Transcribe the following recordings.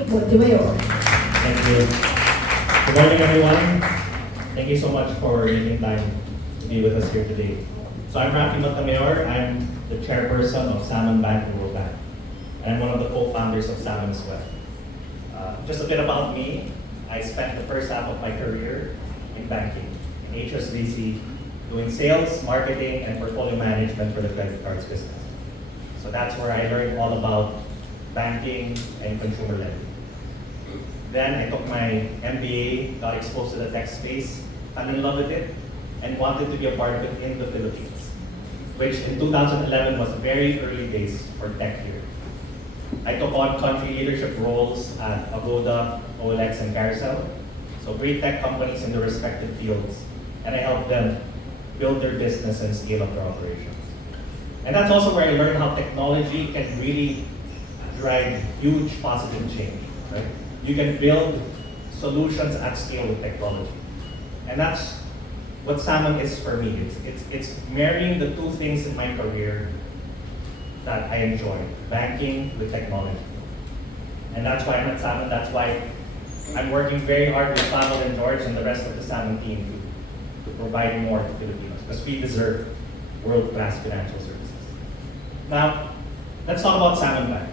Montemayor. Thank you. Good morning, everyone. Thank you so much for making time to be with us here today. So I'm Raffy Montemayor. I'm the Chairperson of Salmon Bank World Bank. And I'm one of the co-founders of Salmon as well. Just a bit about me. I spent the first half of my career in banking, in HSBC, doing sales, marketing, and portfolio management for the credit cards business. So that's where I learned all about banking and consumer lending. Then I took my MBA, got exposed to the tech space, fell in love with it, and wanted to be a part of it in the Philippines, which in 2011 was very early days for tech here. I took on country leadership roles at Agoda, OLX, and Carousel, so great tech companies in their respective fields, and I helped them build their business and scale up their operations. And that's also where I learned how technology can really drive huge positive change, right? You can build solutions at scale with technology. And that's what Salmon is for me. It's marrying the two things in my career that I enjoy, banking with technology. And that's why I'm at Salmon. That's why I'm working very hard with Pavel and George and the rest of the Salmon team to provide more to Filipinos, because we deserve world-class financial services. Now, let's talk about Salmon Bank,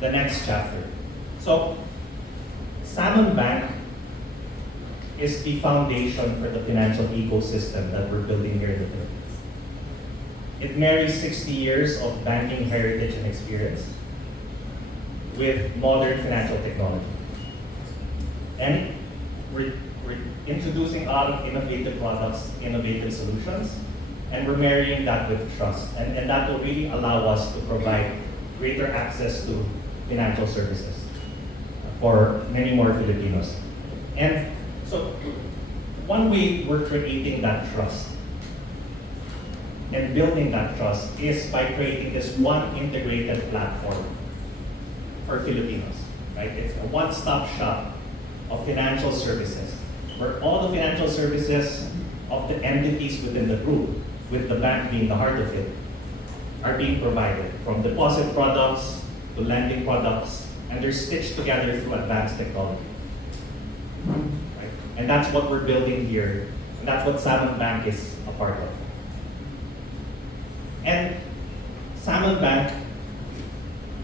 the next chapter. So, Salmon Bank is the foundation for the financial ecosystem that we're building here in the Philippines. It marries 60 years of banking heritage and experience with modern financial technology. And we're introducing a lot of innovative products, innovative solutions, and we're marrying that with trust. And that will really allow us to provide greater access to financial services for many more Filipinos. And so, one way we're creating that trust and building that trust is by creating this one integrated platform for Filipinos, right? It's a one-stop shop of financial services, where all the financial services of the entities within the group, with the bank being the heart of it, are being provided, from deposit products to lending products, and they're stitched together through advanced technology. Right? And that's what we're building here, and that's what Salmon Bank is a part of. And Salmon Bank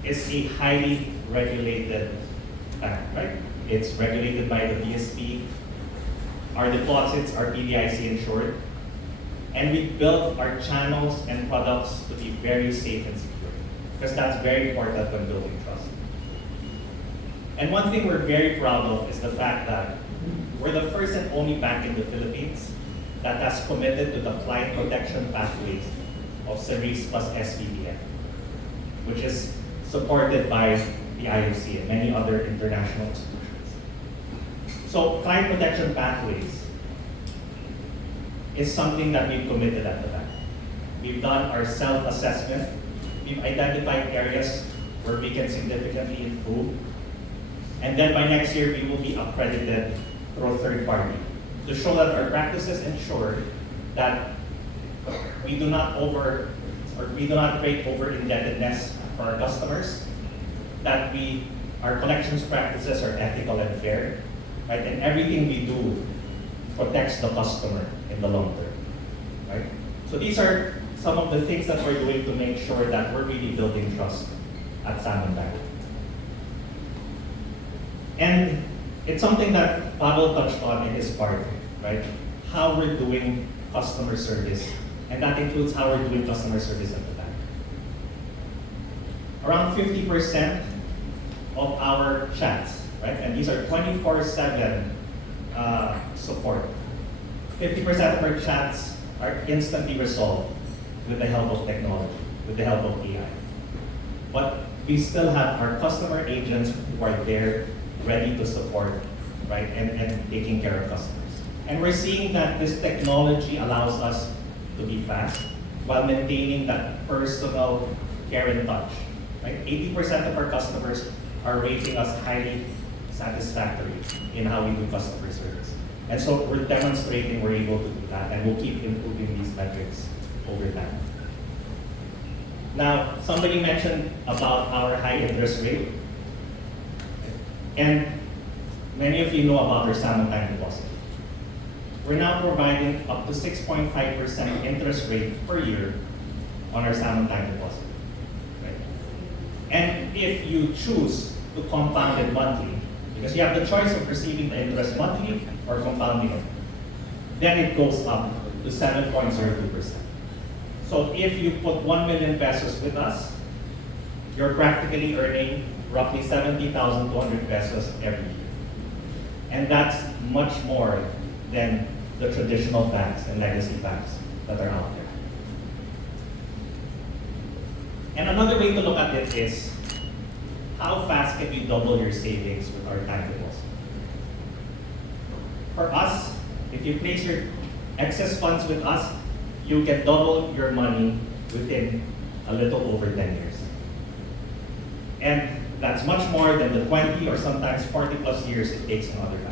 is a highly regulated bank, right? It's regulated by the BSP. Our deposits are PDIC insured. And we built our channels and products to be very safe and secure, because that's very important when building trust. And one thing we're very proud of is the fact that we're the first and only bank in the Philippines that has committed to the client protection pathways of CERIS plus SPPF, which is supported by the IFC and many other international institutions. So client protection pathways is something that we've committed at the bank. We've done our self-assessment. We've identified areas where we can significantly improve. And then by next year, we will be accredited through a third party to show that our practices ensure that we do not create over-indebtedness for our customers, that our collections practices are ethical and fair, right? And everything we do protects the customer in the long term, right? So these are some of the things that we're doing to make sure that we're really building trust at Salmon Bank. And it's something that Pavel touched on in his part, right? How we're doing customer service, and that includes how we're doing customer service at the bank. Around 50% of our chats, right? And these are 24/7 support. 50% of our chats are instantly resolved with the help of technology, with the help of AI. But we still have our customer agents who are there ready to support, right, and taking care of customers. And we're seeing that this technology allows us to be fast while maintaining that personal care and touch, right? 80% of our customers are rating us highly satisfactory in how we do customer service. And so we're demonstrating we're able to do that, and we'll keep improving these metrics over time. Now, somebody mentioned about our high interest rate. And many of you know about our salmon time deposit. We're now providing up to 6.5% interest rate per year on our salmon time deposit. Right? And if you choose to compound it monthly, because you have the choice of receiving the interest monthly or compounding it, then it goes up to 7.02%. So if you put 1 million pesos with us, you're practically earning roughly 70,200 pesos every year. And that's much more than the traditional banks and legacy banks that are out there. And another way to look at it is, how fast can you double your savings with our time deposit? For us, if you place your excess funds with us, you can double your money within a little over 10 years. And that's much more than the 20 or sometimes 40 plus years it takes in other banks.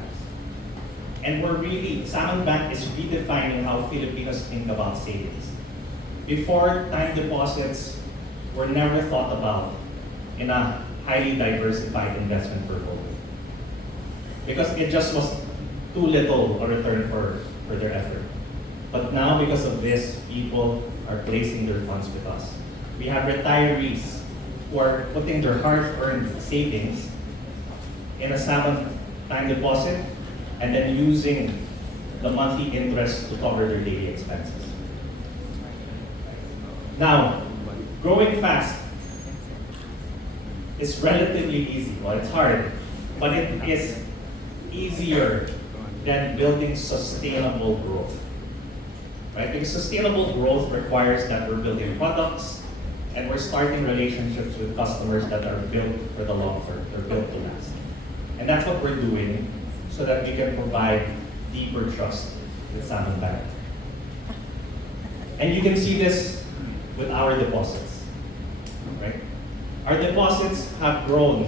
And Salmon Bank is redefining how Filipinos think about savings. Before, time deposits were never thought about in a highly diversified investment portfolio, because it just was too little a return for their effort. But now, because of this, people are placing their funds with us. We have retirees who are putting their hard-earned savings in a salmon time deposit and then using the monthly interest to cover their daily expenses. Now, growing fast is relatively easy. Well, it's hard, but it is easier than building sustainable growth. Right? Because sustainable growth requires that we're building products and we're starting relationships with customers that are built for the long term. They're built to last. And that's what we're doing so that we can provide deeper trust with Salmon Bank. And you can see this with our deposits. Right? Our deposits have grown,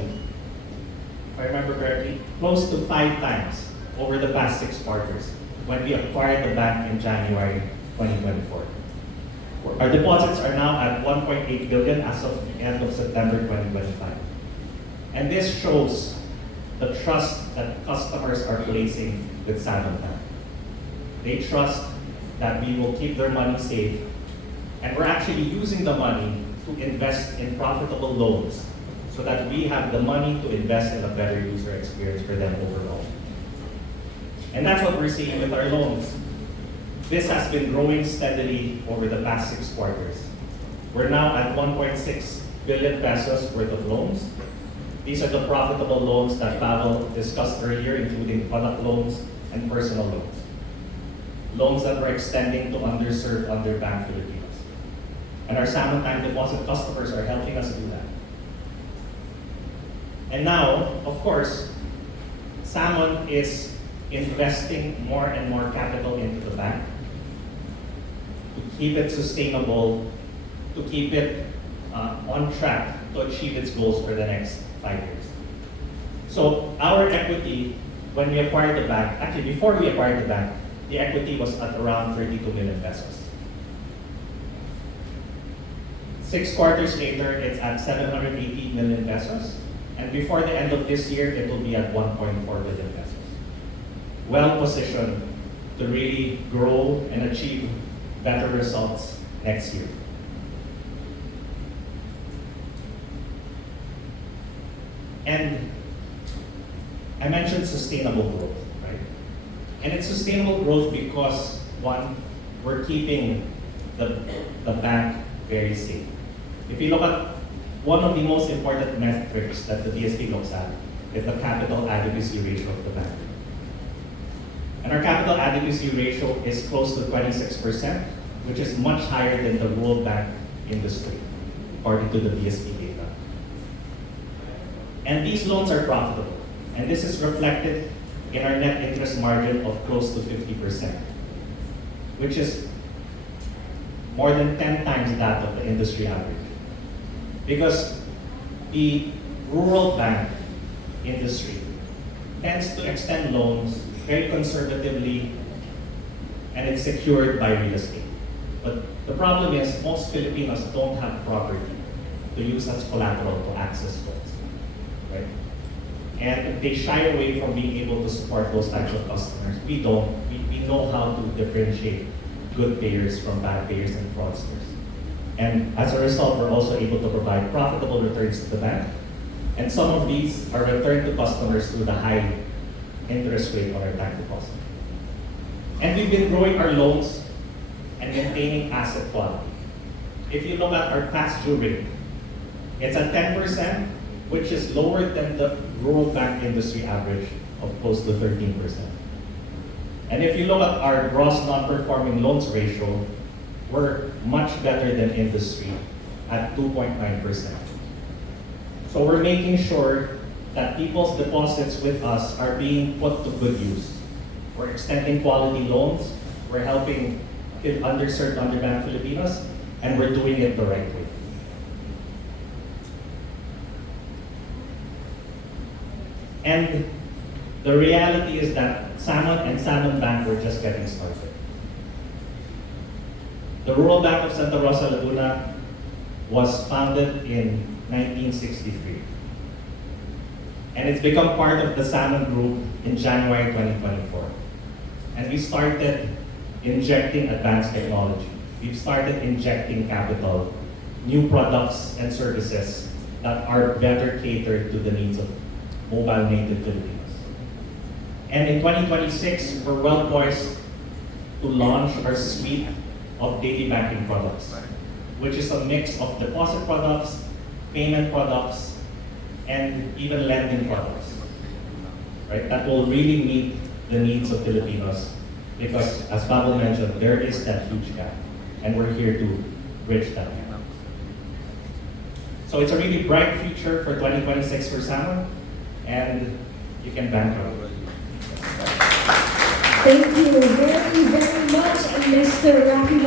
if I remember correctly, close to 5 times over the past 6 quarters when we acquired the bank in January 2024. Our deposits are now at 1.8 billion as of the end of September 2025. And this shows the trust that customers are placing with Salmon Bank. They trust that we will keep their money safe, and we're actually using the money to invest in profitable loans so that we have the money to invest in a better user experience for them overall. And that's what we're seeing with our loans. This has been growing steadily over the past 6 quarters. We're now at 1.6 billion pesos worth of loans. These are the profitable loans that Pavel discussed earlier, including product loans and personal loans. Loans that we're extending to underserved, underbanked Filipinos. And our Salmon Time Deposit customers are helping us do that. And now, of course, Salmon is investing more and more capital into the bank to keep it sustainable, to keep it on track to achieve its goals for the next 5 years. So our equity, when we acquired the bank, actually before we acquired the bank, the equity was at around 32 million pesos. 6 quarters later, it's at 780 million pesos. And before the end of this year, it will be at 1.4 billion pesos. Well positioned to really grow and achieve better results next year. And I mentioned sustainable growth, right? And it's sustainable growth because, one, we're keeping the bank very safe. If you look at one of the most important metrics that the DSP looks at, is the capital adequacy ratio of the bank. And our capital adequacy ratio is close to 26%, which is much higher than the World Bank industry, according to the DSP data. And these loans are profitable. And this is reflected in our net interest margin of close to 50%, which is more than 10 times that of the industry average. Because the rural bank industry tends to extend loans very conservatively, and it's secured by real estate. But the problem is most Filipinos don't have property to use as collateral to access loans, right? and they shy away from being able to support those types of customers. We don't. We know how to differentiate good payers from bad payers and fraudsters. And as a result, we're also able to provide profitable returns to the bank. And some of these are returned to customers through the high interest rate on our bank deposit. And we've been growing our loans and maintaining asset quality. If you look at our past due rate, it's at 10%, which is lower than the rural bank industry average of close to 13%. And if you look at our gross non-performing loans ratio, we're much better than industry at 2.9%. So we're making sure that people's deposits with us are being put to good use. We're extending quality loans, we're helping underserved, underbanked Filipinos, and we're doing it the right way. And the reality is that Salmon and Salmon Bank were just getting started. The Rural Bank of Santa Rosa, Laguna was founded in 1963. And it's become part of the Salmon Group in January 2024. And we started injecting advanced technology. We've started injecting capital, new products and services that are better catered to the needs of mobile native Filipinos. And in 2026, we're well poised to launch our suite of daily banking products, which is a mix of deposit products, payment products, and even lending products, right? That will really meet the needs of Filipinos because, as Pablo mentioned, there is that huge gap, and we're here to bridge that gap. So it's a really bright future for 2026 for Salmon, and you can bank on it. Thank you very, very much, Mr. Raffy